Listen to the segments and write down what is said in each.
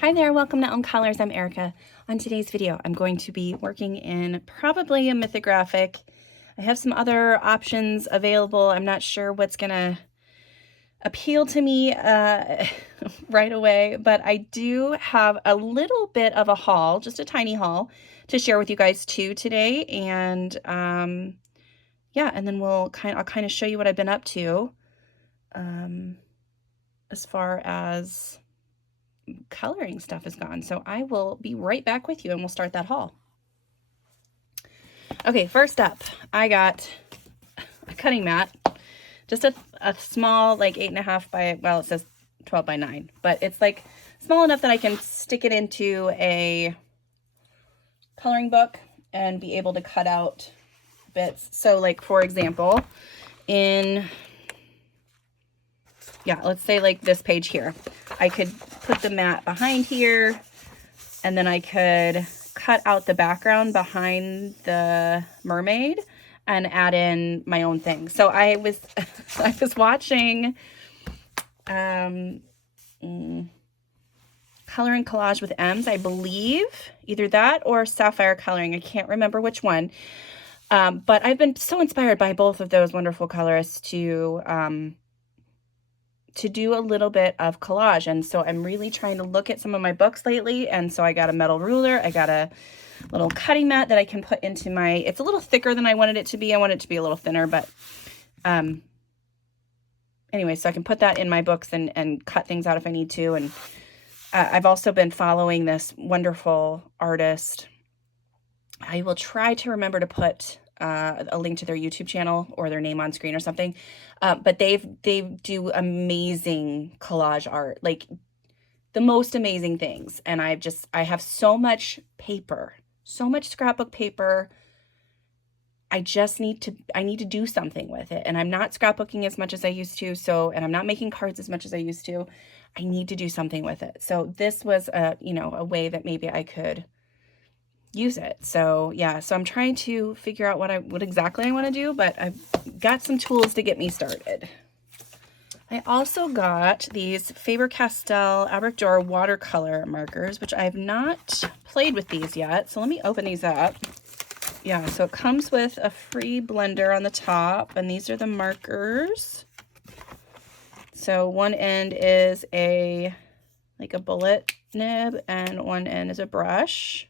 Hi there, welcome to Colors. I'm Erica. On today's video, I'm going to be working in probably a mythographic. I have some other options available. I'm not sure what's gonna appeal to me right away, but I do have a little bit of a haul, just a tiny haul, to share with you guys too today. And yeah, and then I'll kind of show you what I've been up to as far as coloring stuff is gone. So I will be right back with you and we'll start that haul. Okay, first up, I got a cutting mat, just a small, like 8.5 by, well, it says 12 by 9, but it's like small enough that I can stick it into a coloring book and be able to cut out bits. So like, for example, let's say like this page here, I could put the mat behind here and then I could cut out the background behind the mermaid and add in my own thing. So I was watching Coloring Collage with M's, I believe, either that or Sapphire Coloring. I can't remember which one. But I've been so inspired by both of those wonderful colorists to do a little bit of collage. And so I'm really trying to look at some of my books lately. And so I got a metal ruler. I got a little cutting mat that I can put into my, it's a little thicker than I wanted it to be. I want it to be a little thinner, but anyway, so I can put that in my books and cut things out if I need to. And I've also been following this wonderful artist. I will try to remember to put a link to their YouTube channel or their name on screen or something. But they do amazing collage art, like the most amazing things. And I have so much paper, so much scrapbook paper. I need to do something with it. And I'm not scrapbooking as much as I used to. And I'm not making cards as much as I used to. I need to do something with it. So this was a way that maybe I could use it. So yeah, so I'm trying to figure out what exactly I want to do, but I've got some tools to get me started. I also got these Faber-Castell Abrictor watercolor markers, which I have not played with these yet. So let me open these up. Yeah, so it comes with a free blender on the top, and these are the markers. So one end is like a bullet nib, and one end is a brush.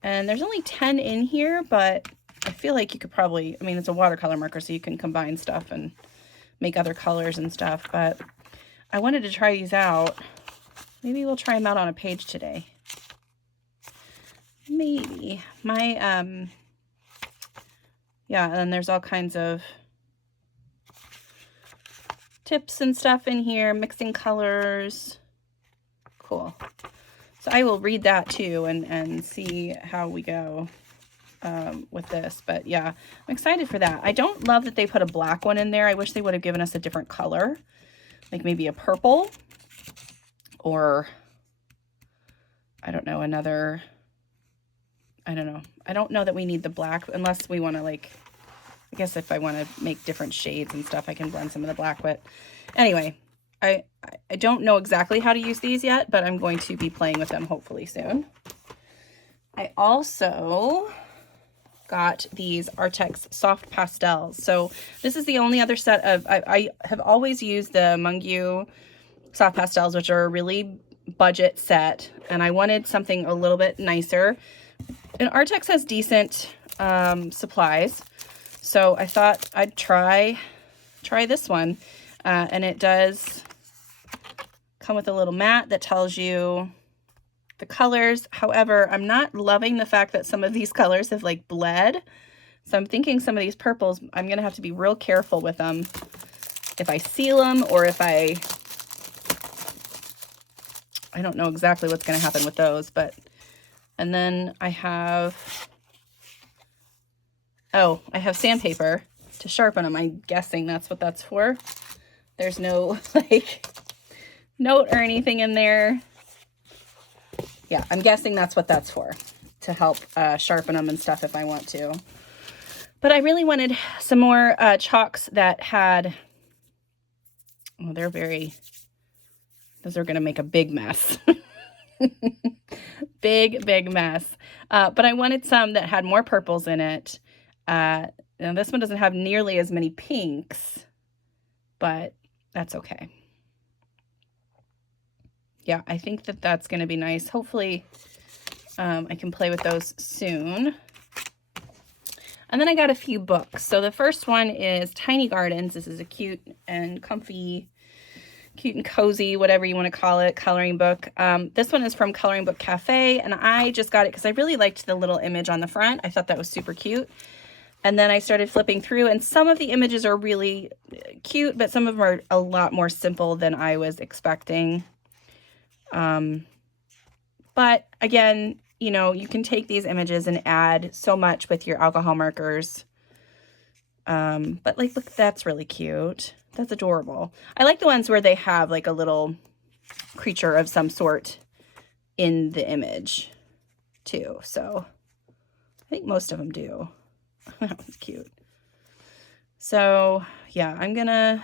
And there's only 10 in here, but I feel like you could probably, it's a watercolor marker, so you can combine stuff and make other colors and stuff. But I wanted to try these out. Maybe we'll try them out on a page today. Maybe. Yeah, and there's all kinds of tips and stuff in here, mixing colors. Cool. So I will read that too and see how we go with this. But yeah, I'm excited for that. I don't love that they put a black one in there. I wish they would have given us a different color, like maybe a purple or I don't know, another, I don't know. I don't know that we need the black unless we want to I guess if I want to make different shades and stuff, I can blend some of the black. But anyway, I don't know exactly how to use these yet, but I'm going to be playing with them hopefully soon. I also got these Artex soft pastels. So this is the only other set of, I have always used the Mungu soft pastels, which are a really budget set, and I wanted something a little bit nicer. And Artex has decent supplies, so I thought I'd try this one. And it does come with a little mat that tells you the colors. However, I'm not loving the fact that some of these colors have bled. So I'm thinking some of these purples, I'm going to have to be real careful with them if I seal them or if I don't know exactly what's going to happen with those. But, and then I have sandpaper to sharpen them. I'm guessing that's what that's for. There's no note or anything in there. Yeah, I'm guessing that's what that's for, to help sharpen them and stuff if I want to. But I really wanted some more chalks that had, they're very Those are going to make a big mess. Big mess. But I wanted some that had more purples in it. Now this one doesn't have nearly as many pinks, but that's okay. Yeah, I think that that's going to be nice. Hopefully I can play with those soon. And then I got a few books. So the first one is Tiny Gardens. This is a cute and comfy, cute and cozy, whatever you want to call it, coloring book. This one is from Coloring Book Cafe, and I just got it because I really liked the little image on the front. I thought that was super cute. And then I started flipping through, and some of the images are really cute, but some of them are a lot more simple than I was expecting. But again, you know, you can take these images and add so much with your alcohol markers. But like, look, that's really cute. That's adorable. I like the ones where they have like a little creature of some sort in the image too. So I think most of them do. That was cute. So yeah, I'm gonna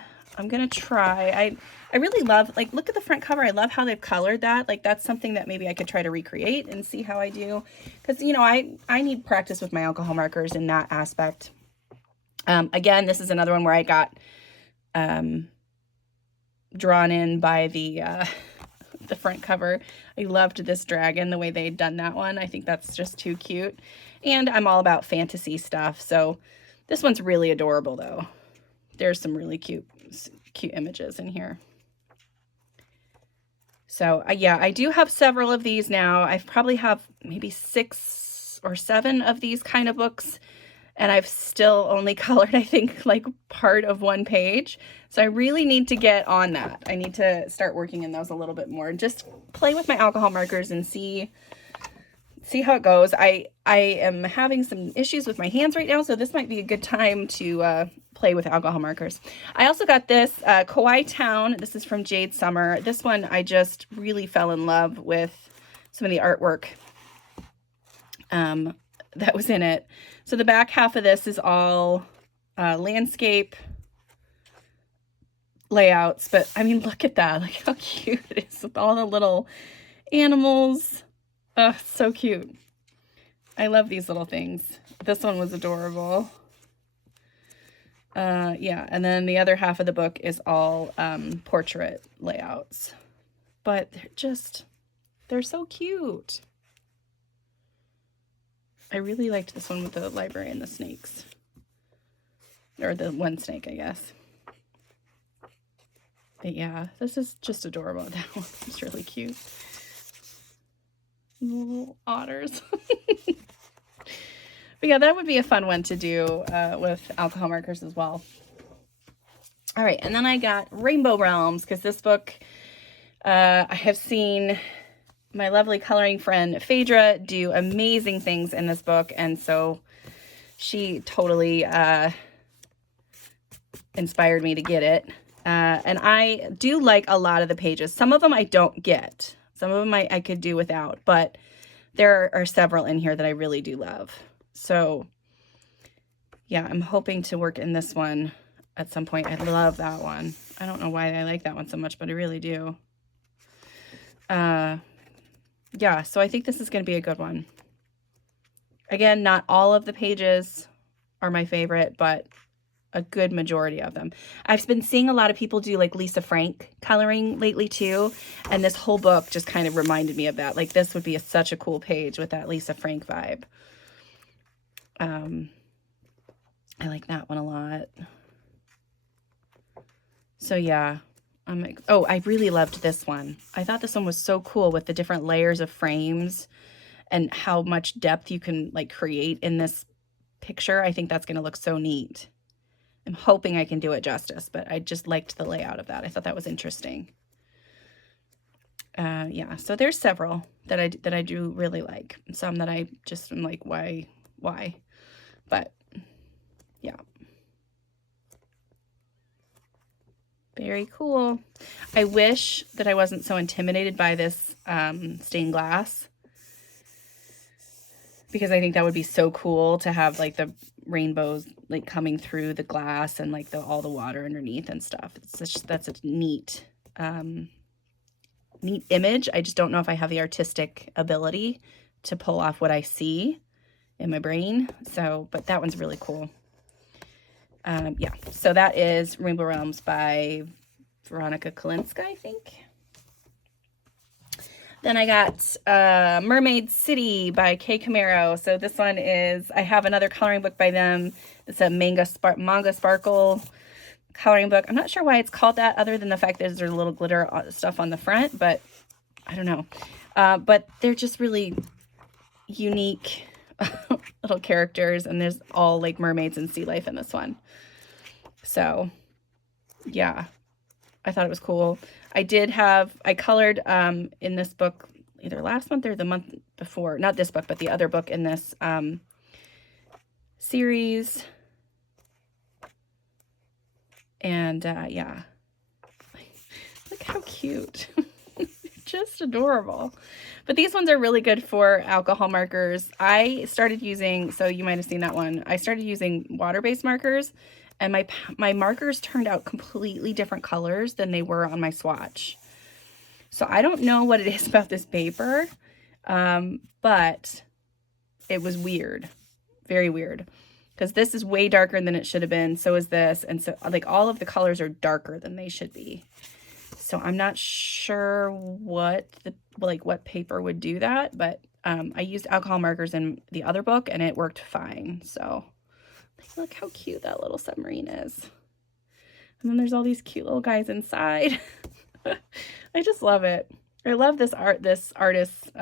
try. I really love, like, look at the front cover. I love how they've colored that. Like, that's something that maybe I could try to recreate and see how I do. Because, you know, I need practice with my alcohol markers in that aspect. Again, this is another one where I got drawn in by the front cover. I loved this dragon, the way they'd done that one. I think that's just too cute. And I'm all about fantasy stuff. So this one's really adorable, though. There's some really cute images in here. So yeah, I do have several of these now. I probably have maybe 6 or 7 of these kind of books, and I've still only colored, I think, like part of one page. So I really need to get on that. I need to start working in those a little bit more. Just play with my alcohol markers and see how it goes. I am having some issues with my hands right now, so this might be a good time to play with alcohol markers. I also got this Kauai Town. This is from Jade Summer. This one I just really fell in love with some of the artwork that was in it. So the back half of this is all landscape layouts, but I mean, look at that. Look how cute it is with all the little animals. Oh, so cute. I love these little things. This one was adorable. Yeah, and then the other half of the book is all portrait layouts. But they're so cute. I really liked this one with the library and the snakes. Or the one snake, I guess. But yeah, this is just adorable. That one was really cute. Little otters. But yeah, that would be a fun one to do with alcohol markers as well. All right, and then I got Rainbow Realms, because this book, I have seen my lovely coloring friend Phaedra do amazing things in this book, and so she totally inspired me to get it. And I do like a lot of the pages. Some of them I don't get. Some of them I could do without, but there are several in here that I really do love. So yeah, I'm hoping to work in this one at some point. I love that one. I don't know why I like that one so much, but I really do. Yeah, so I think this is going to be a good one. Again, not all of the pages are my favorite, but a good majority of them. I've been seeing a lot of people do like Lisa Frank coloring lately too, and this whole book just kind of reminded me of that. Like, this would be such a cool page with that Lisa Frank vibe. I like that one a lot. So yeah, oh, I really loved this one. I thought this one was so cool with the different layers of frames and how much depth you can like create in this picture. I think that's going to look so neat. I'm hoping I can do it justice, but I just liked the layout of that. I thought that was interesting. Yeah, so there's several that I do really like. Some that I just am like, why? But yeah. Very cool. I wish that I wasn't so intimidated by this stained glass, because I think that would be so cool to have like the rainbows like coming through the glass and like all the water underneath and stuff. That's a neat neat image. I just don't know if I have the artistic ability to pull off what I see in my brain. So, but that one's really cool. Yeah, so that is Rainbow Realms by Veronica Kalinska, I think. Then I got Mermaid City by Kay Camaro. So this one is, I have another coloring book by them. It's a manga sparkle coloring book. I'm not sure why it's called that other than the fact that there's a little glitter stuff on the front, but I don't know. But they're just really unique little characters, and there's all like mermaids and sea life in this one. So yeah, I thought it was cool. I colored in this book either last month or the month before, not this book, but the other book in this series. And yeah, look how cute. Just adorable. But these ones are really good for alcohol markers. I started using, so you might have seen that one, I started using water-based markers, and my markers turned out completely different colors than they were on my swatch. So I don't know what it is about this paper, but it was weird. Very weird. Because this is way darker than it should have been. So is this. And so like all of the colors are darker than they should be. So I'm not sure what paper would do that, but I used alcohol markers in the other book and it worked fine. So look how cute that little submarine is. And then there's all these cute little guys inside. I just love it. I love this artist's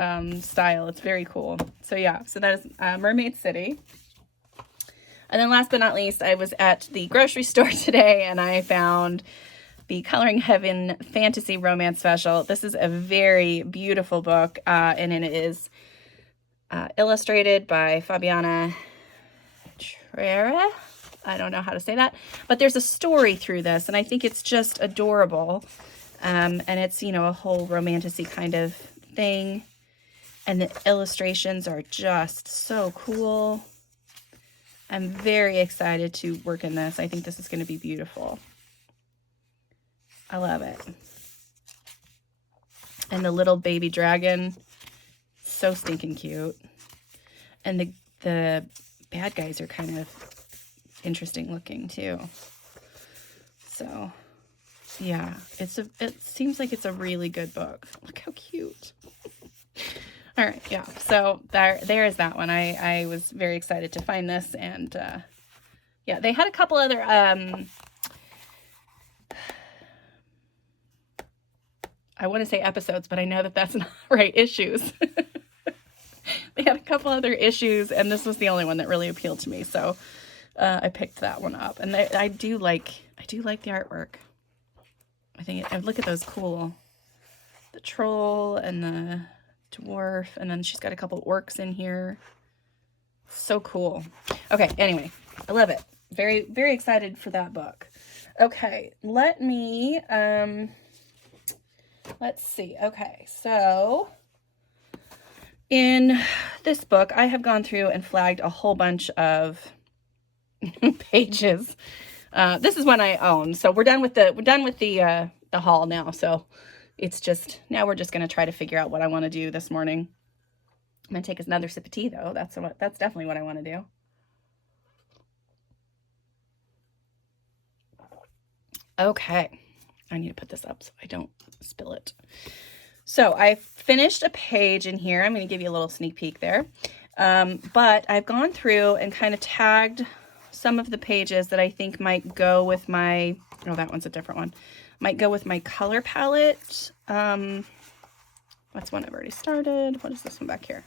style. It's very cool. So yeah, so that is Mermaid City. And then last but not least, I was at the grocery store today and I found the Coloring Heaven Fantasy Romance Special. This is a very beautiful book, and it is illustrated by Fabiana Trera. I don't know how to say that, but there's a story through this, and I think it's just adorable. And it's, you know, a whole romantic-y kind of thing, and the illustrations are just so cool. I'm very excited to work in this. I think this is going to be beautiful. I love it. And the little baby dragon, so stinking cute. And the bad guys are kind of interesting looking too. So yeah, it seems like it's a really good book. Look how cute. All right, yeah. So there is that one. I was very excited to find this, and yeah, they had a couple other I want to say episodes, but I know that that's not right, issues. They had a couple other issues, and this was the only one that really appealed to me. So I picked that one up, and I do like the artwork. I think look at those cool, the troll and the dwarf, and then she's got a couple orcs in here. So cool. Okay, anyway, I love it. Very, very excited for that book. Okay, let me let's see. Okay, so in this book, I have gone through and flagged a whole bunch of pages. This is one I own, so we're done with the haul now. So it's just now we're just gonna try to figure out what I want to do this morning. I'm gonna take another sip of tea though. That's definitely what I want to do. Okay, I need to put this up so I don't spill it. So I finished a page in here. I'm going to give you a little sneak peek there. But I've gone through and kind of tagged some of the pages that I think might go with my, oh, that one's a different one, might go with my color palette. That's one I've already started. What is this one back here?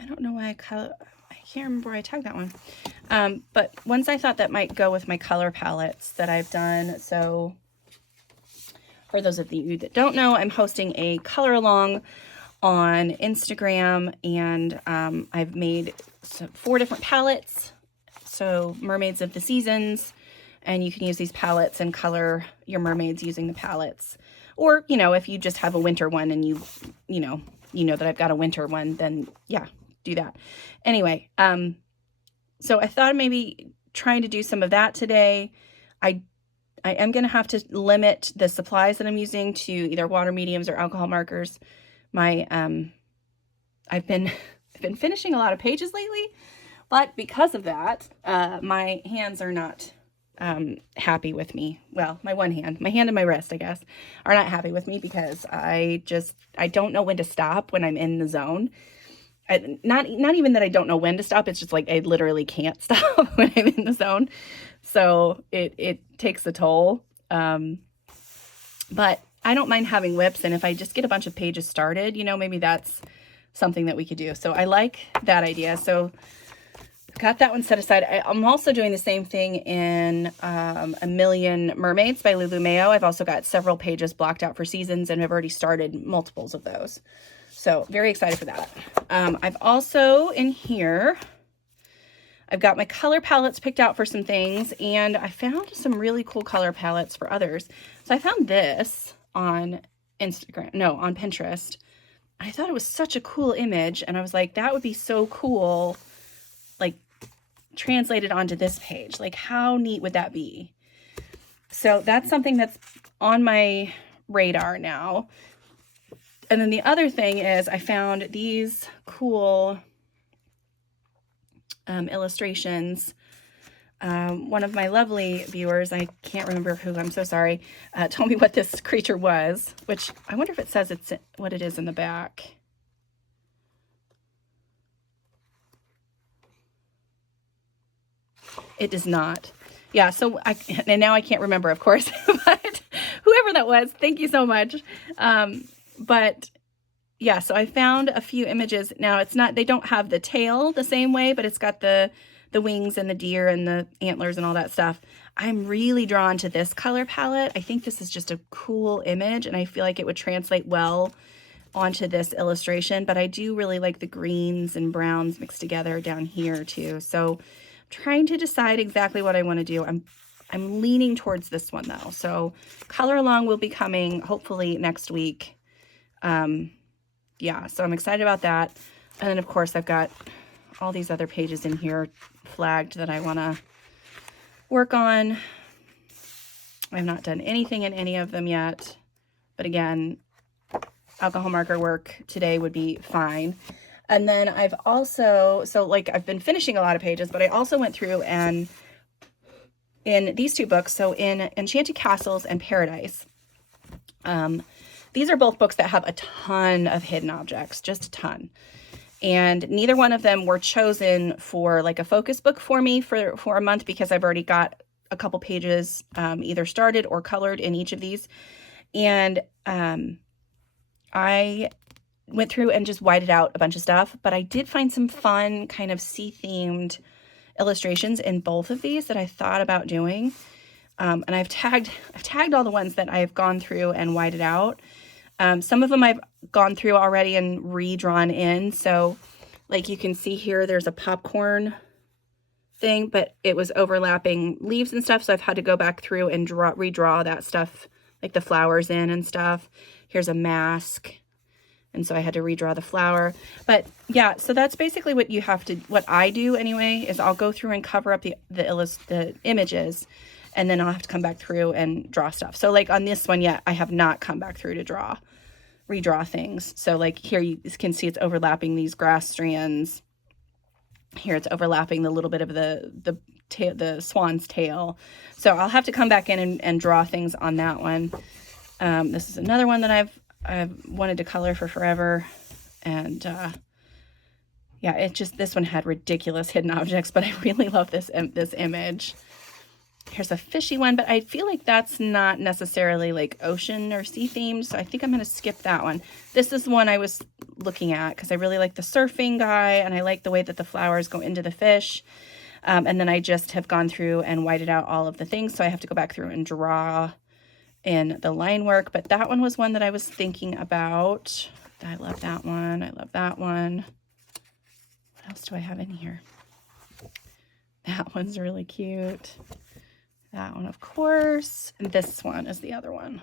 I don't know why I can't remember where I tagged that one. But ones I thought that might go with my color palettes that I've done. So for those of you that don't know, I'm hosting a color along on Instagram, and I've made 4 different palettes. So mermaids of the seasons, and you can use these palettes and color your mermaids using the palettes. Or, you know, if you just have a winter one and you know that I've got a winter one, then yeah, do that. Anyway, so I thought maybe trying to do some of that today. I am going to have to limit the supplies that I'm using to either water mediums or alcohol markers. My, I've been finishing a lot of pages lately, but because of that, my hands are not happy with me. Well, my hand and my wrist, I guess, are not happy with me because I don't know when to stop when I'm in the zone. Not even that I don't know when to stop. It's just like I literally can't stop when I'm in the zone. So it takes a toll. But I don't mind having whips. And if I just get a bunch of pages started, you know, maybe that's something that we could do. So I like that idea. So I've got that one set aside. I'm also doing the same thing in A Million Mermaids by Lulu Mayo. I've also got several pages blocked out for seasons and I've already started multiples of those. So very excited for that. I've also in here, I've got my color palettes picked out for some things, and I found some really cool color palettes for others. So I found this on on Pinterest. I thought it was such a cool image, and I was like, that would be so cool, like translated onto this page. Like, how neat would that be? So that's something that's on my radar now. And then the other thing is I found these cool illustrations. One of my lovely viewers, I can't remember who, I'm so sorry, told me what this creature was, which I wonder if it says what it is in the back. It does not. Yeah, so and now I can't remember, of course, but whoever that was, thank you so much. But yeah, so I found a few images. Now they don't have the tail the same way, but it's got the wings and the deer and the antlers and all that stuff. I'm really drawn to this color palette. I think this is just a cool image and I feel like it would translate well onto this illustration, but I do really like the greens and browns mixed together down here too. So I'm trying to decide exactly what I want to do. I'm leaning towards this one though. So color along will be coming hopefully next week. Yeah, so I'm excited about that. And then of course I've got all these other pages in here flagged that I want to work on. I've not done anything in any of them yet, but again, alcohol marker work today would be fine. And then I've also, I've been finishing a lot of pages, but I also went through and in these two books, so in Enchanted Castles and Paradise, these are both books that have a ton of hidden objects, just a ton. And neither one of them were chosen for like a focus book for me for a month because I've already got a couple pages either started or colored in each of these. And I went through and just whited out a bunch of stuff, but I did find some fun kind of sea-themed illustrations in both of these that I thought about doing. And I've tagged all the ones that I've gone through and whited out. Some of them I've gone through already and redrawn in. So like you can see here, there's a popcorn thing, but it was overlapping leaves and stuff. So I've had to go back through and redraw that stuff, like the flowers in and stuff. Here's a mask. And so I had to redraw the flower. But yeah, so that's basically what I do anyway, is I'll go through and cover up the images, and then I'll have to come back through and draw stuff. So like on this one, I have not come back through to redraw things. So like here you can see it's overlapping these grass strands. Here it's overlapping the little bit of the swan's tail. So I'll have to come back in and draw things on that one. This is another one that I've wanted to color for forever. And yeah, this one had ridiculous hidden objects, but I really love this image. Here's a fishy one, but I feel like that's not necessarily like ocean or sea themed, so I think I'm going to skip that one. This is one I was looking at because I really like the surfing guy, and I like the way that the flowers go into the fish. And then I just have gone through and whited out all of the things, so I have to go back through and draw in the line work. But that one was one that I was thinking about. I love that one. I love that one. What else do I have in here? That one's really cute. That one, of course. And this one is the other one.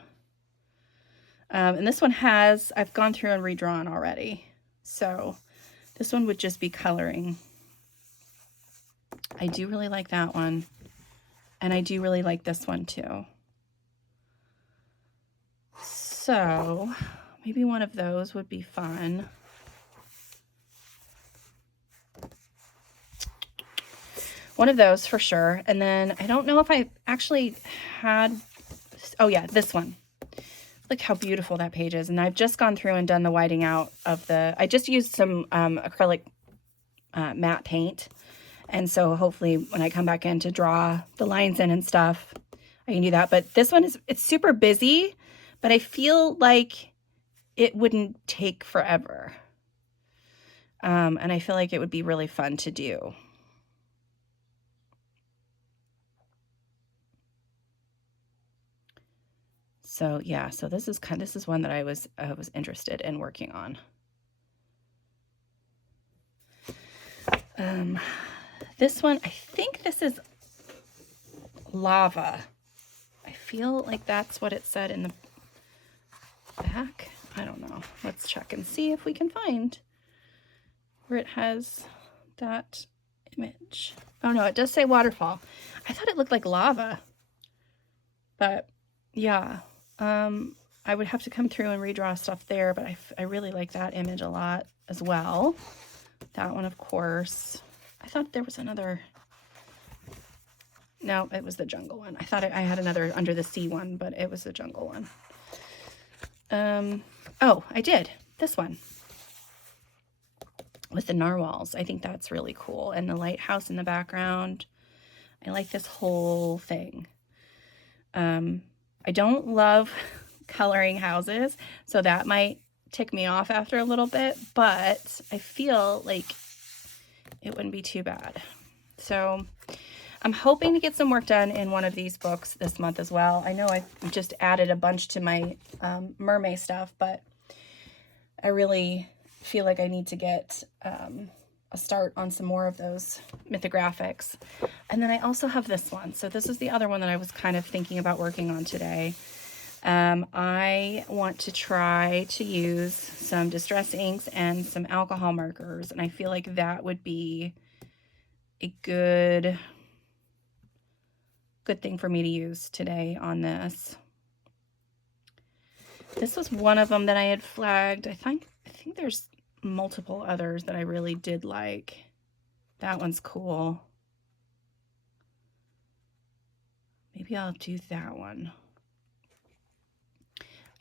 And this one I've gone through and redrawn already. So this one would just be coloring. I do really like that one. And I do really like this one too. So maybe one of those would be fun. One of those for sure. And then I don't know if I actually had, oh yeah, this one. Look how beautiful that page is. And I've just gone through and done the whiting out of the, I just used some acrylic matte paint. And so hopefully when I come back in to draw the lines in and stuff, I can do that. But this one it's super busy, but I feel like it wouldn't take forever. And I feel like it would be really fun to do. So yeah, so this is one that I was interested in working on. This one, I think this is lava. I feel like that's what it said in the back. I don't know. Let's check and see if we can find where it has that image. Oh no, it does say waterfall. I thought it looked like lava. But yeah, I would have to come through and redraw stuff there, but I really like that image a lot as well. That one, of course. I thought there was another. No, it was the jungle one. I thought I had another under the sea one, but it was the jungle one. Oh, I did. This one. With the narwhals. I think that's really cool. And the lighthouse in the background. I like this whole thing. I don't love coloring houses, so that might tick me off after a little bit, but I feel like it wouldn't be too bad. So I'm hoping to get some work done in one of these books this month as well. I know I just added a bunch to my mermaid stuff, but I really feel like I need to get a start on some more of those mythographics. And then I also have this one. So this is the other one that I was kind of thinking about working on today. I want to try to use some distress inks and some alcohol markers, and I feel like that would be a good thing for me to use today on this. This was one of them that I had flagged. I think there's multiple others that I really did like. That one's cool. Maybe I'll do that one.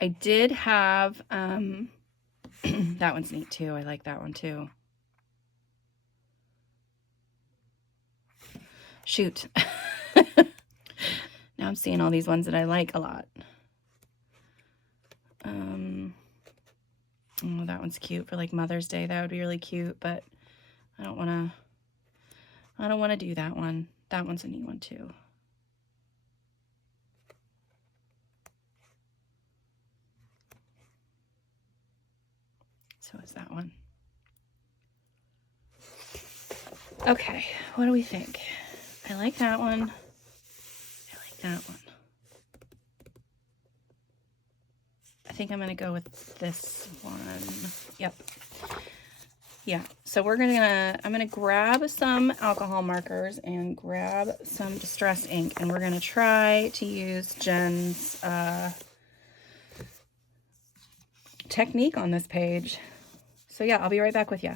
I did have, that one's neat too. I like that one too. Shoot. Now I'm seeing all these ones that I like a lot. Oh, that one's cute for like Mother's Day. That would be really cute, but I don't want to do that one. That one's a neat one too. So is that one. Okay, what do we think? I like that one. I like that one. I think I'm going to go with this one. Yep. Yeah, so I'm going to grab some alcohol markers and grab some distress ink, and we're going to try to use Jen's technique on this page. So yeah, I'll be right back with you.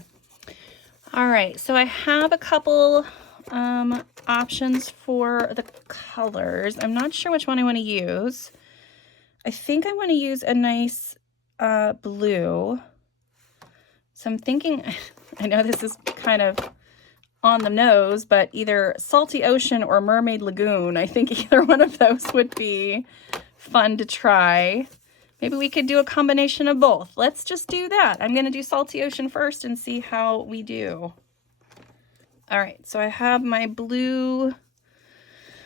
All right, so I have a couple options for the colors. I'm not sure which one I want to use. I think I want to use a nice blue. So I'm thinking, I know this is kind of on the nose, but either Salty Ocean or Mermaid Lagoon. I think either one of those would be fun to try. Maybe we could do a combination of both. Let's just do that. I'm going to do Salty Ocean first and see how we do. All right, so I have my blue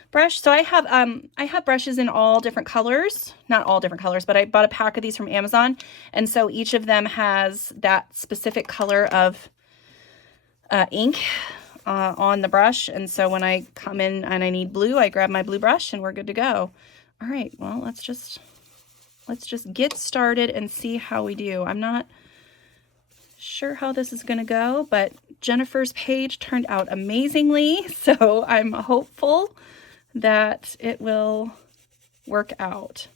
brush. So I have brushes in all different colors. Not all different colors, but I bought a pack of these from Amazon. And so each of them has that specific color of ink on the brush. And so when I come in and I need blue, I grab my blue brush and we're good to go. All right, well, let's just get started and see how we do. I'm not sure how this is going to go, but Jennifer's page turned out amazingly, so I'm hopeful that it will work out.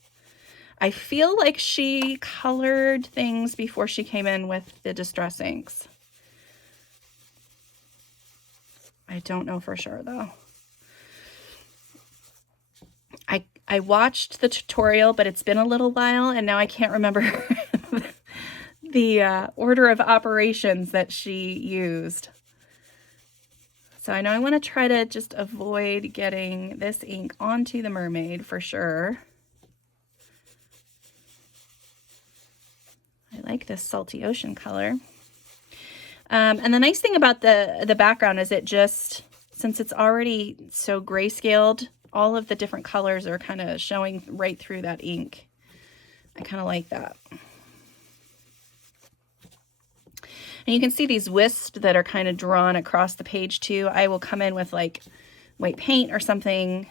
I feel like she colored things before she came in with the Distress inks. I don't know for sure though. I watched the tutorial, but it's been a little while and now I can't remember the order of operations that she used. So I know I want to try to just avoid getting this ink onto the mermaid for sure. I like this salty ocean color. And the nice thing about the background is it just, since it's already so grayscaled, all of the different colors are kind of showing right through that ink. I kind of like that. And you can see these wisps that are kind of drawn across the page too. I will come in with like white paint or something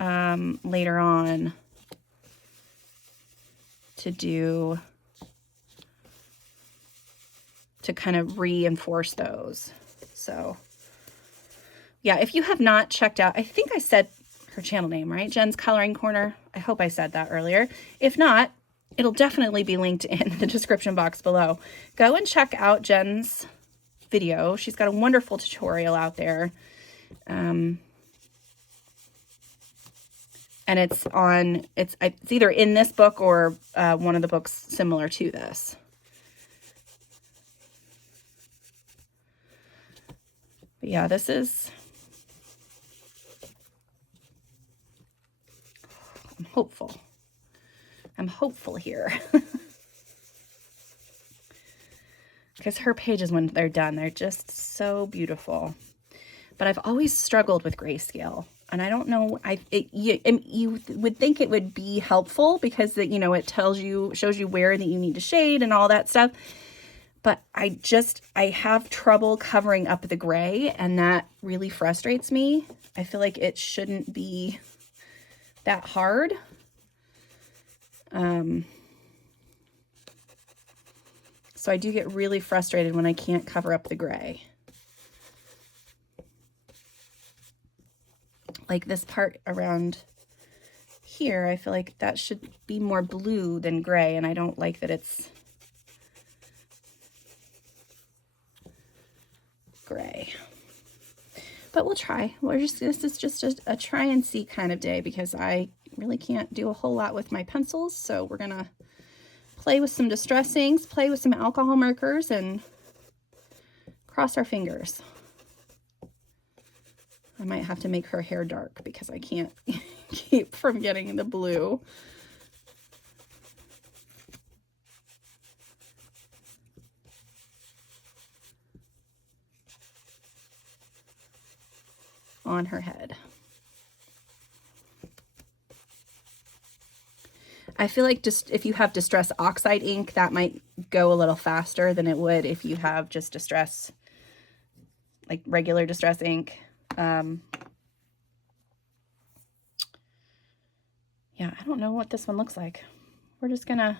later on to kind of reinforce those. So yeah, if you have not checked out, I think I said her channel name, right? Jen's Coloring Corner. I hope I said that earlier. If not, it'll definitely be linked in the description box below. Go and check out Jen's video. She's got a wonderful tutorial out there. And it's either in this book or one of the books similar to this. But yeah, this is... I'm hopeful. I'm hopeful here. Because her pages, when they're done, they're just so beautiful. But I've always struggled with grayscale. And I don't know, you would think it would be helpful because, you know, it shows you where that you need to shade and all that stuff. But I have trouble covering up the gray, and that really frustrates me. I feel like it shouldn't be that hard. So I do get really frustrated when I can't cover up the gray. Like this part around here, I feel like that should be more blue than gray, and I don't like that it's gray. But we'll try. This is just a try and see kind of day because I really can't do a whole lot with my pencils. So we're gonna play with some distress inks, play with some alcohol markers, and cross our fingers. I might have to make her hair dark because I can't keep from getting the blue. On her head. I feel like just if you have Distress Oxide ink, that might go a little faster than it would if you have just Distress, like regular Distress ink. Yeah, I don't know what this one looks like. We're just gonna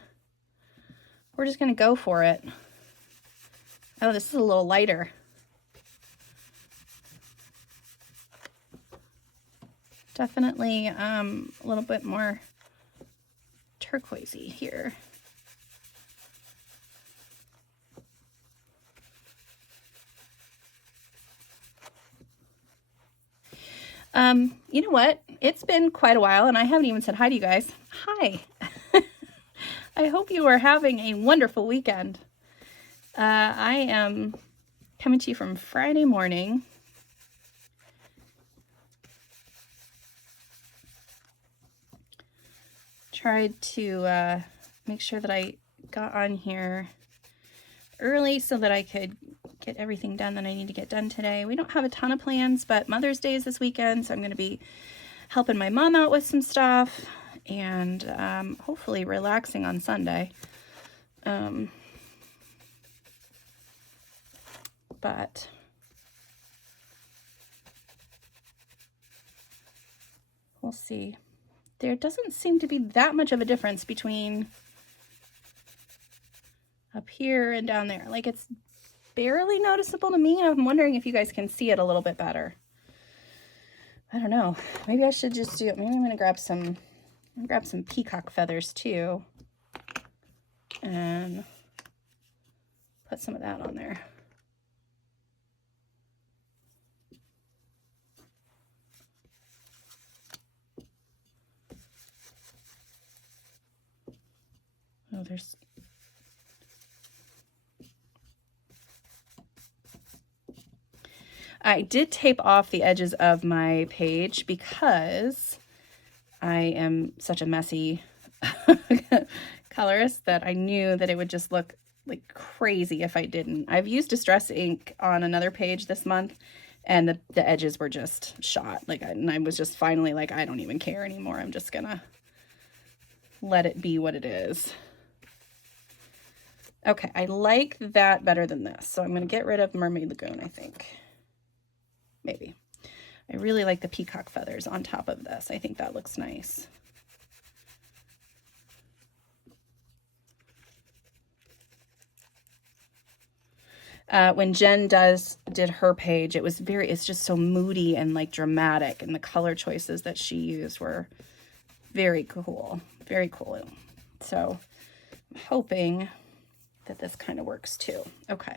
go for it. Oh, this is a little lighter. Definitely a little bit more turquoisey here. You know what? It's been quite a while and I haven't even said hi to you guys. Hi. I hope you are having a wonderful weekend. I am coming to you from Friday morning. Tried to make sure that I got on here early so that I could get everything done that I need to get done today. We don't have a ton of plans, but Mother's Day is this weekend, so I'm going to be helping my mom out with some stuff and hopefully relaxing on Sunday. But we'll see. There doesn't seem to be that much of a difference between up here and down there. Like it's barely noticeable to me. I'm wondering if you guys can see it a little bit better. I don't know. Maybe I should just do it. Maybe I'm gonna grab some peacock feathers too. and put some of that on there. Oh, there's... I did tape off the edges of my page because I am such a messy colorist that I knew that it would just look like crazy if I didn't. I've used Distress ink on another page this month, and the edges were just shot. Like, and I was just finally like, I don't even care anymore. I'm just gonna let it be what it is. Okay, I like that better than this, so I'm gonna get rid of Mermaid Lagoon, I think. Maybe. I really like the peacock feathers on top of this. I think that looks nice. When Jen did her page, it's just so moody and like dramatic, and the color choices that she used were very cool. Very cool. So I'm hoping that this kind of works too. Okay.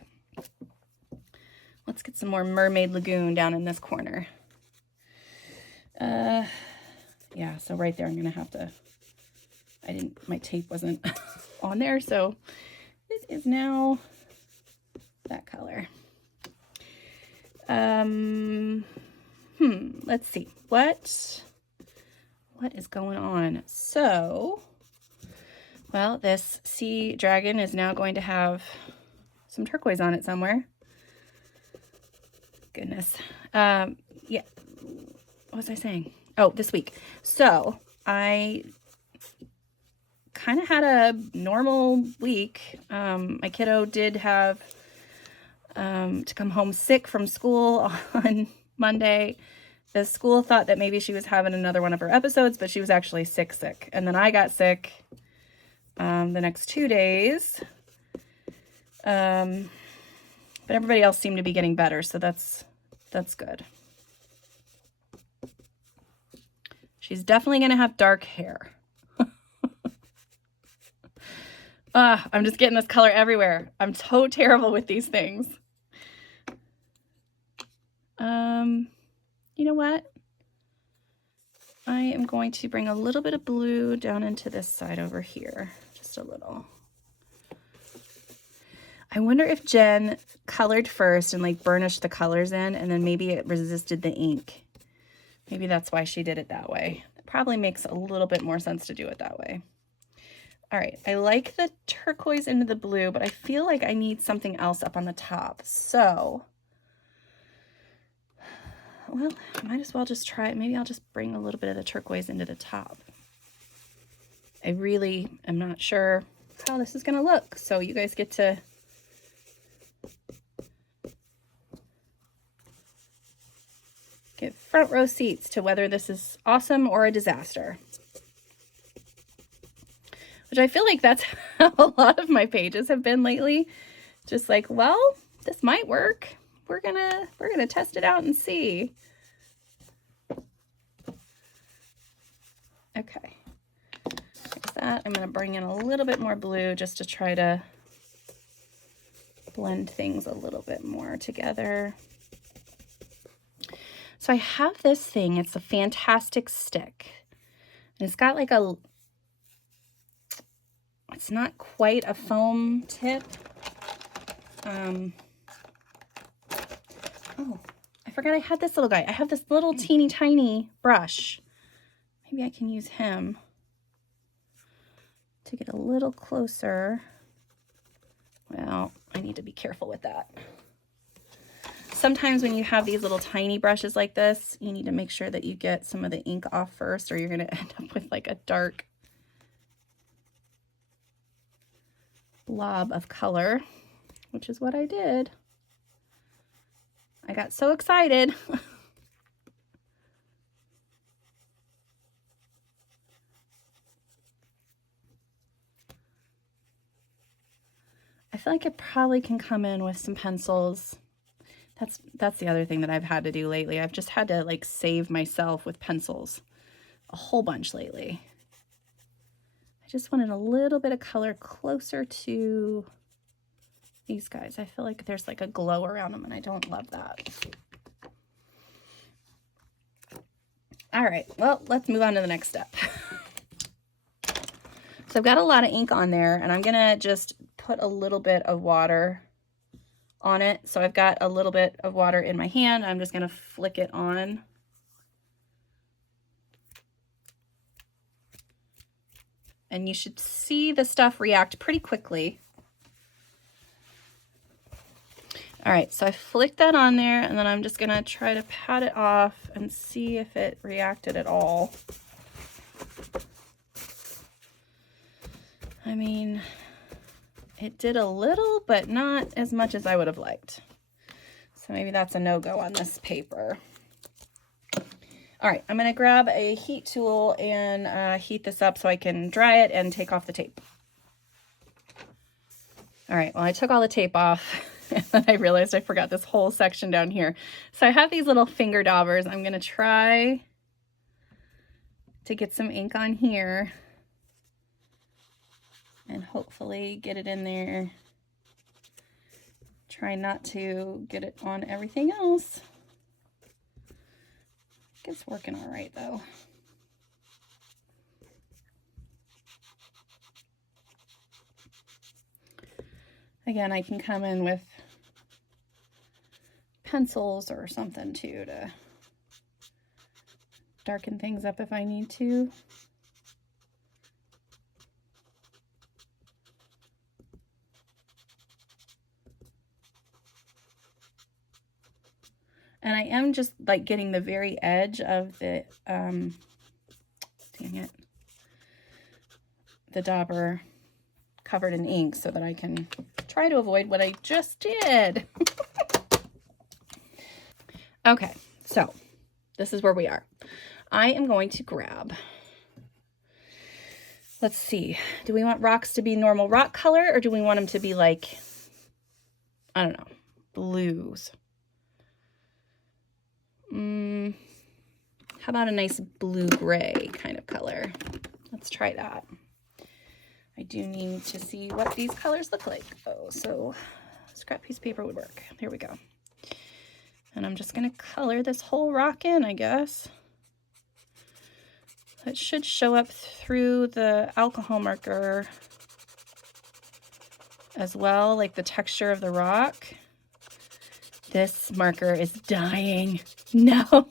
Let's get some more Mermaid Lagoon down in this corner. Yeah, so right there I'm gonna have to, my tape wasn't on there, so it is now that color. Let's see, what is going on? So, well, this sea dragon is now going to have some turquoise on it somewhere. Goodness. Yeah, what was I saying? Oh, this week. So I kind of had a normal week. My kiddo did have to come home sick from school on Monday. The school thought that maybe she was having another one of her episodes, but she was actually sick. And then I got sick the next 2 days. But everybody else seemed to be getting better, so that's good. She's definitely going to have dark hair. I'm just getting this color everywhere. I'm so terrible with these things. You know what? I am going to bring a little bit of blue down into this side over here. Just a little. I wonder if Jen colored first and like burnished the colors in, and then maybe it resisted the ink. Maybe that's why she did it that way. It probably makes a little bit more sense to do it that way. All right, I like the turquoise into the blue, but I feel like I need something else up on the top. So, well, I might as well just try it. Maybe I'll just bring a little bit of the turquoise into the top. I really am not sure how this is gonna look, so you guys get to get front row seats to whether this is awesome or a disaster. Which I feel like that's how a lot of my pages have been lately. Just like, well, this might work. We're gonna test it out and see. Okay. Like that. I'm gonna bring in a little bit more blue just to try to blend things a little bit more together. So I have this thing, it's a Fantastic Stick. And it's got like it's not quite a foam tip. Oh, I forgot I had this little guy. I have this little teeny tiny brush. Maybe I can use him to get a little closer. Well, I need to be careful with that. Sometimes when you have these little tiny brushes like this, you need to make sure that you get some of the ink off first, or you're going to end up with like a dark blob of color, which is what I did. I got so excited. I feel like it probably can come in with some pencils. That's the other thing that I've had to do lately. I've just had to like save myself with pencils a whole bunch lately. I just wanted a little bit of color closer to these guys. I feel like there's like a glow around them and I don't love that. All right, well, let's move on to the next step. So I've got a lot of ink on there and I'm gonna just put a little bit of water on it. So I've got a little bit of water in my hand. I'm just gonna flick it on. And you should see the stuff react pretty quickly. All right, so I flicked that on there and then I'm just gonna try to pat it off and see if it reacted at all. I mean, it did a little, but not as much as I would have liked. So maybe that's a no-go on this paper. All right, I'm gonna grab a heat tool and heat this up so I can dry it and take off the tape. All right, well, I took all the tape off and then I realized I forgot this whole section down here. So I have these little finger daubers. I'm gonna try to get some ink on here and hopefully get it in there. Try not to get it on everything else. It's working all right though. Again, I can come in with pencils or something too to darken things up if I need to. And I am just like getting the very edge of the, dang it, the dauber covered in ink so that I can try to avoid what I just did. Okay, so this is where we are. I am going to grab, let's see, do we want rocks to be normal rock color or do we want them to be like, I don't know, blues? How about a nice blue-gray kind of color? Let's try that. I do need to see what these colors look like. Oh, so scrap piece of paper would work. There we go. And I'm just gonna color this whole rock in, I guess. It should show up through the alcohol marker as well, like the texture of the rock. This marker is dying. No.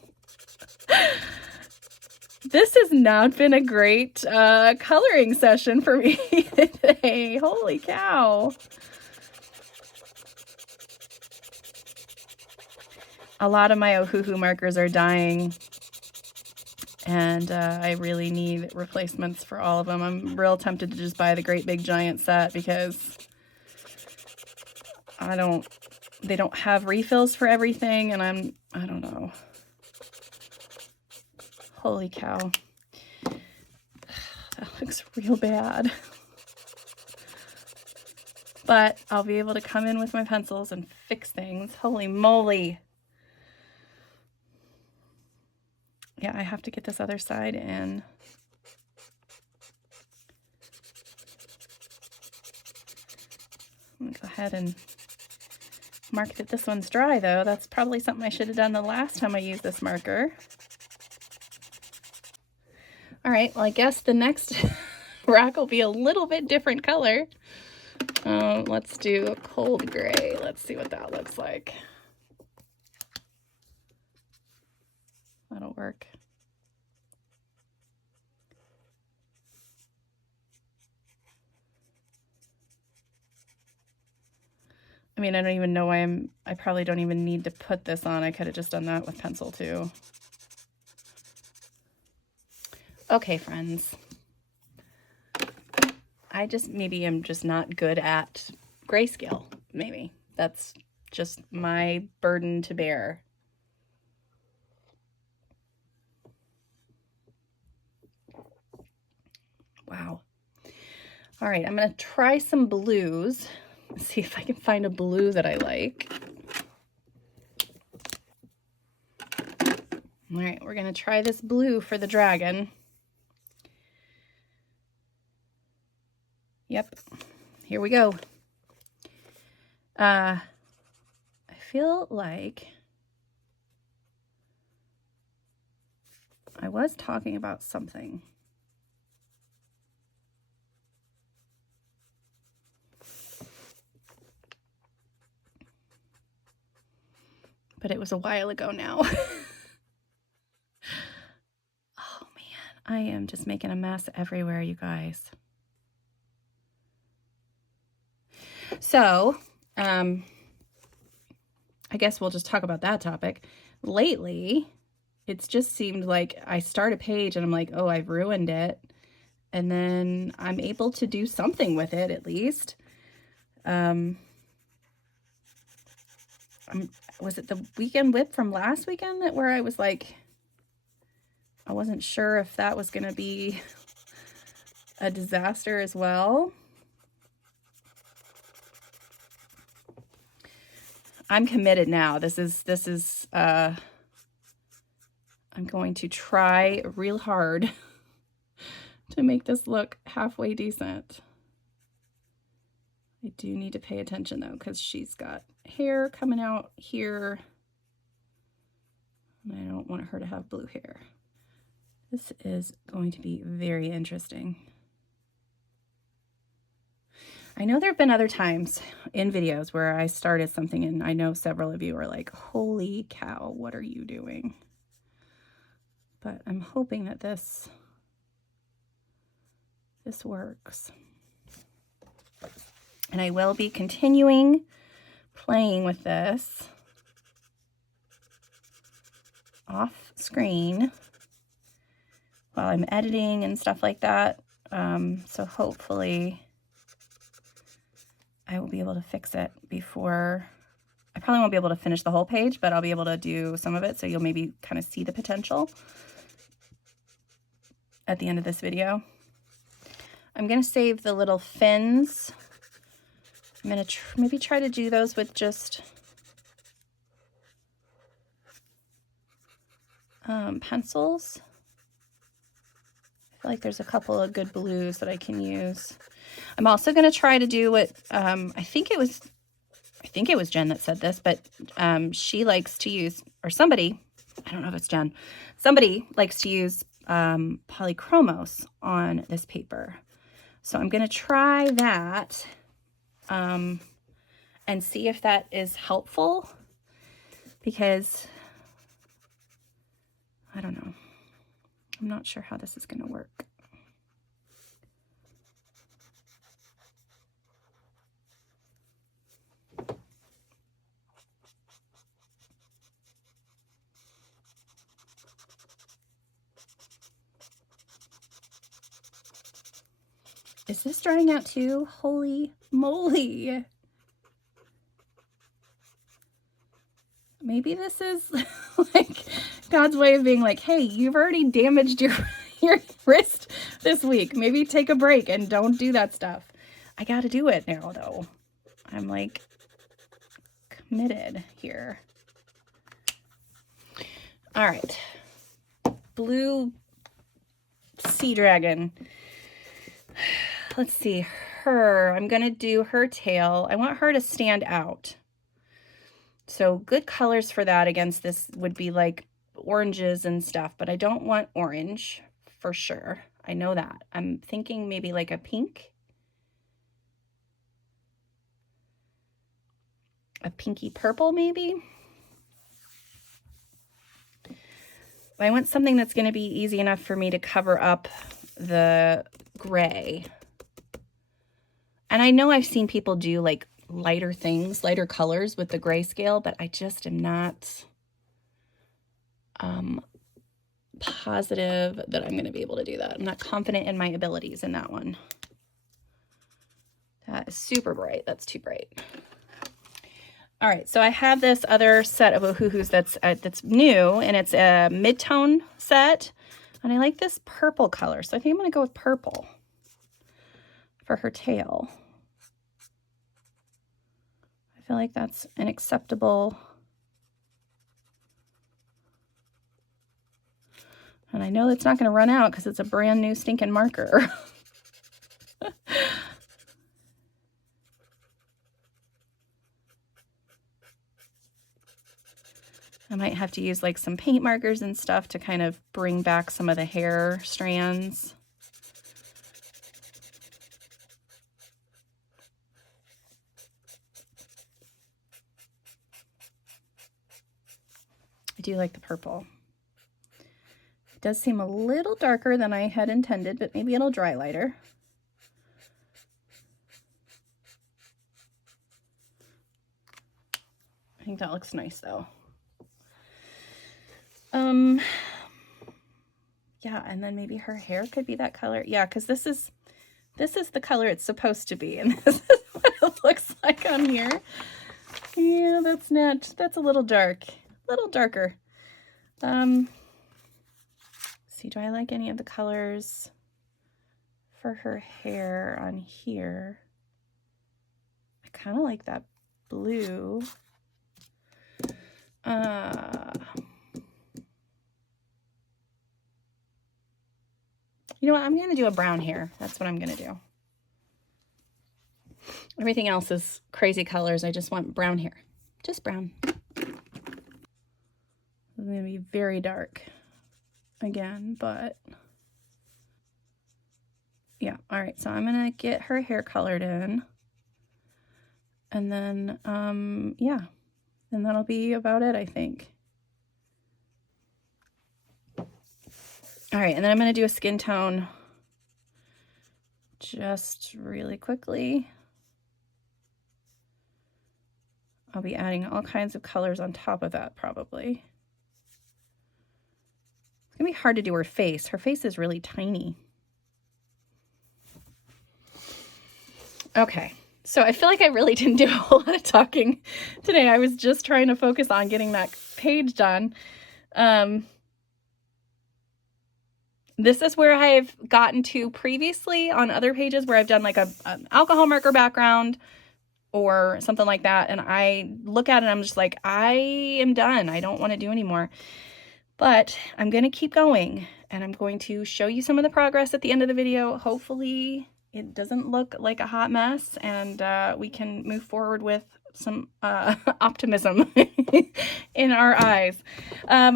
This has not been a great coloring session for me today. Holy cow. A lot of my Ohuhu markers are dying, and I really need replacements for all of them. I'm real tempted to just buy the great big giant set because they don't have refills for everything, and I don't know. Holy cow. That looks real bad. But I'll be able to come in with my pencils and fix things. Holy moly. Yeah, I have to get this other side in. I'm gonna go ahead and mark that this one's dry though. That's probably something I should have done the last time I used this marker. All right, well, I guess the next rock will be a little bit different color. Let's do a cold gray. Let's see what that looks like. That'll work. I mean, I don't even know why I probably don't even need to put this on. I could have just done that with pencil too. Okay, friends. Maybe I'm just not good at grayscale. Maybe that's just my burden to bear. Wow. All right, I'm gonna try some blues. See if I can find a blue that I like. All right, we're gonna try this blue for the dragon. Yep. Here we go. I feel like I was talking about something. But it was a while ago now. Oh man, I am just making a mess everywhere, you guys. So, I guess we'll just talk about that topic. Lately, it's just seemed like I start a page and I'm like, oh, I've ruined it. And then I'm able to do something with it at least. Was it the weekend whip from last weekend where I was like, I wasn't sure if that was going to be a disaster as well. I'm committed now. This is I'm going to try real hard to make this look halfway decent. I do need to pay attention though, because she's got hair coming out here. And I don't want her to have blue hair. This is going to be very interesting. I know there have been other times in videos where I started something and I know several of you are like, holy cow, what are you doing? But I'm hoping that this works. And I will be continuing playing with this off screen while I'm editing and stuff like that. So hopefully I will be able to fix it before, I probably won't be able to finish the whole page, but I'll be able to do some of it. So you'll maybe kind of see the potential at the end of this video. I'm going to save the little fins. I'm going to maybe try to do those with just pencils. I feel like there's a couple of good blues that I can use. I'm also going to try to do what I think it was Jen that said this, but she likes to use, or somebody, I don't know if it's Jen, somebody likes to use polychromos on this paper. So I'm going to try that and see if that is helpful, because I don't know. I'm not sure how this is going to work. Is this drying out too? Holy moly. Maybe this is like God's way of being like, hey, you've already damaged your wrist this week. Maybe take a break and don't do that stuff. I got to do it now, though. I'm like committed here. All right. Blue sea dragon. Let's see. Her. I'm going to do her tail. I want her to stand out. So good colors for that against this would be like oranges and stuff, but I don't want orange for sure. I know that. I'm thinking maybe like a pink. A pinky purple maybe. I want something that's going to be easy enough for me to cover up the gray. And I know I've seen people do like lighter things, lighter colors with the grayscale, but I just am not positive that I'm going to be able to do that. I'm not confident in my abilities in that one. That is super bright. That's too bright. All right, so I have this other set of Ohuhus that's new, and it's a mid-tone set, and I like this purple color, so I think I'm going to go with purple for her tail. I feel like that's an acceptable, and I know it's not going to run out because it's a brand new stinking marker. I might have to use like some paint markers and stuff to kind of bring back some of the hair strands. I do like the purple. It does seem a little darker than I had intended, but maybe it'll dry lighter. I think that looks nice though. Yeah, and then maybe her hair could be that color. Yeah, because this is the color it's supposed to be, and this is what it looks like on here. Yeah, that's a little dark, a little darker. See, do I like any of the colors for her hair on here? I kind of like that blue. You know what? I'm going to do a brown hair. That's what I'm going to do. Everything else is crazy colors. I just want brown hair. Just brown. It's going to be very dark again, but yeah. All right. So I'm going to get her hair colored in. And then, yeah. And that'll be about it, I think. All right, and then I'm going to do a skin tone just really quickly. I'll be adding all kinds of colors on top of that probably. It's going to be hard to do her face. Her face is really tiny. Okay, so I feel like I really didn't do a whole lot of talking today. I was just trying to focus on getting that page done. This is where I've gotten to previously on other pages where I've done like an alcohol marker background or something like that. And I look at it and I'm just like, I am done. I don't want to do anymore. But I'm going to keep going and I'm going to show you some of the progress at the end of the video. Hopefully it doesn't look like a hot mess and we can move forward with some optimism in our eyes.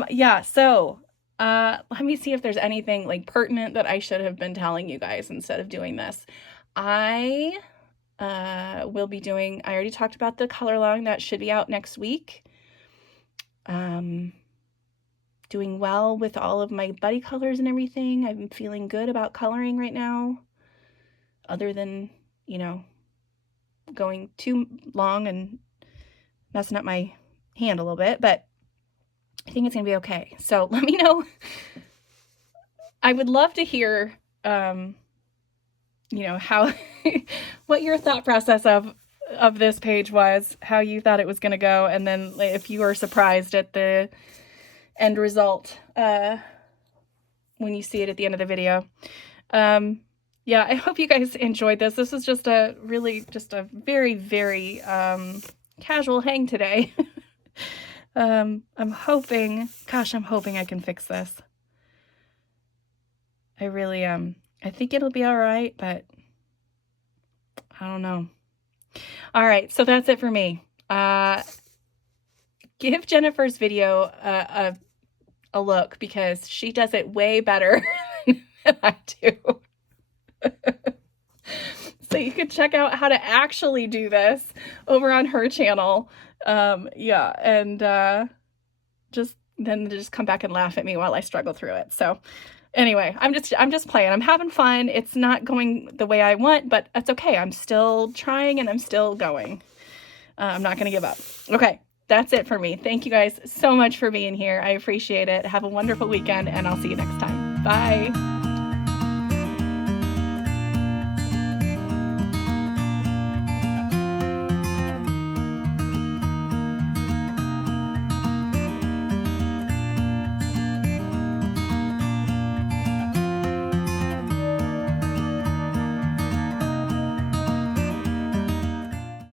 Yeah, so let me see if there's anything like pertinent that I should have been telling you guys instead of doing this. I will be doing, I already talked about the color along that should be out next week. Doing well with all of my buddy colors and everything. I'm feeling good about coloring right now, other than, you know, going too long and messing up my hand a little bit, but I think it's going to be okay. So let me know. I would love to hear, you know, how, what your thought process of this page was, how you thought it was going to go. And then if you were surprised at the end result, when you see it at the end of the video. Yeah, I hope you guys enjoyed this. This was just a very, very, casual hang today. I'm hoping I can fix this. I really, I think it'll be all right, but I don't know. All right. So that's it for me. Give Jennifer's video a look because she does it way better than I do. So you could check out how to actually do this over on her channel. Yeah, and just come back and laugh at me while I struggle through it. So anyway, I'm just playing. I'm having fun. It's not going the way I want, but that's okay. I'm still trying and I'm still going. I'm not going to give up. Okay, that's it for me. Thank you guys so much for being here. I appreciate it. Have a wonderful weekend and I'll see you next time. Bye.